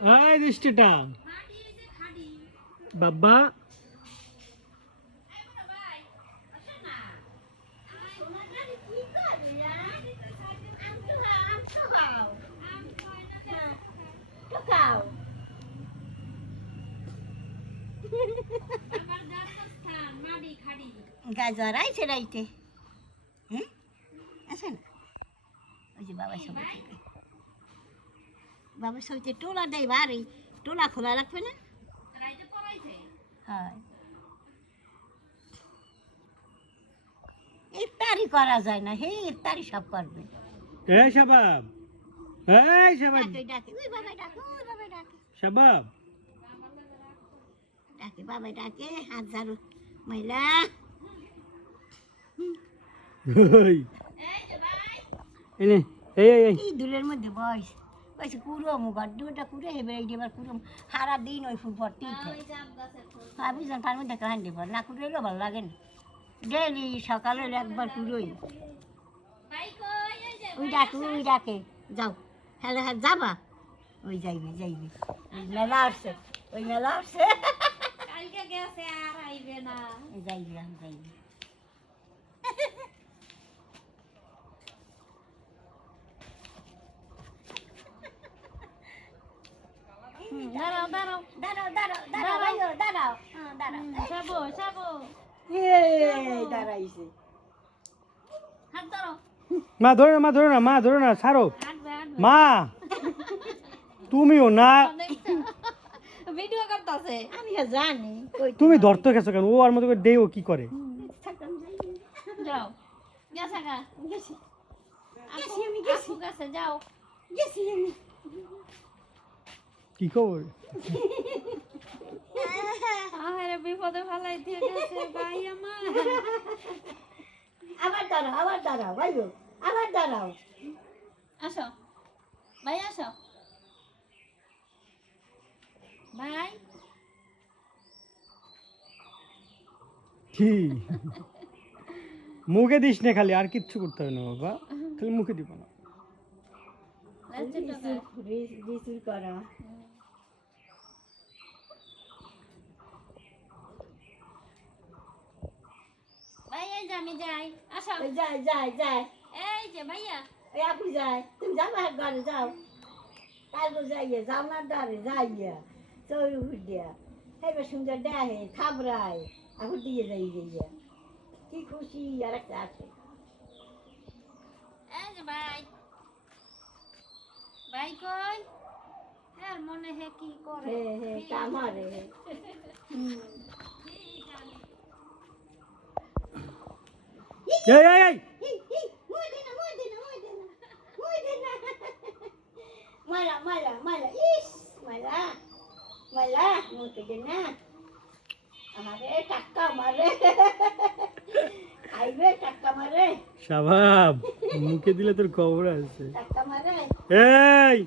এই দৃষ্টিটা বাবা গাজর আইছে রাইতে হ্যাঁ আছে না ওই যে বাবার সবাই বাবার সবাইতে টোলা দেয় বাড়ি টোলা খোলা রাখবে না হয় ইফতারি করা যায় না হে ইফতারি সব করবে এই শাবাব এই শাবাব ডাকে ডাকে ওই বাবা ডাকে ওই বাবা ডাকে শাবাব ডাকে বাবা ডাকে হাত ঝাড়ু মহিলা এই এনে এই এই এই দুলের মধ্যে বয়স বয়স কুড়ো মুগার দুটা কুড়ে হেবে এই এবার কুড়ো সারা দিন ওই ফুল ভর্তি হ্যাঁ বুঝলাম তার মধ্যে কাহান দিব না কুড়েলেও ভালো লাগে না ডেলি সকালে একবার কুড়োই ওই ডাকে যাও হ্যালো হ্যাঁ যাবা ওই যাইবে যাইবে ওই মেলা আসছে ওই মেলা আসছে কালকে গেছে আর আইবে না যাইবে আমি যাইবে দাঁড়াও দাঁড়াও দাঁড়াও দাঁড়াও দাঁড়াও ভাইও দাঁড়াও হ্যাঁ দাঁড়াও যাবো যাবো এই দাঁড়াইছে হাত ধরো মা ধরে না মা ধরে না মা ধরে না ছাড়ো হাঁটবে হাঁটবে মা তুমিও না ভিডিও করতেছে আমি জানি তুমি ধরতে গেছো কেন ও আর মতো করে দেও কি করে যাও গেছে গা গেছি আমি আপু গেছে যাও গেছি আমি কি খবর আরে বিপদে ফেলাই দিয়ে গেছে ভাই আমার আবার দাঁড়াও ভাইও আবার দাঁড়াও আসো ভাই আসো ভাই কি মুখে দিস না খালি আর কিচ্ছু করতে হবে না বাবা খালি মুখে দিব না রিসিভ করা ভাই এই যে আমি যাই আসো যাই এই যে ভাইয়া ওই আপু যাই তুমি যাও না ঘরে যাও তারপর যাইয়ে যাও না দাঁড়ে যাইয়া চৌরি হুডিয়া হেবে সুন্দর দেহে থাবরায় আপু দিয়ে যাই যাইয়া কি খুশি আর একটা আছে এই যে ভাই ভাই কই হ্যাঁ মনে হে কি করে হে কামারে এই এই এই মালা ইস মালা মুখে দে না আমারে টাক্কা মারে আইবে টাক্কা মারে শাবাব মুখে দিলে তোর খবর আছে টাক্কা মারে এই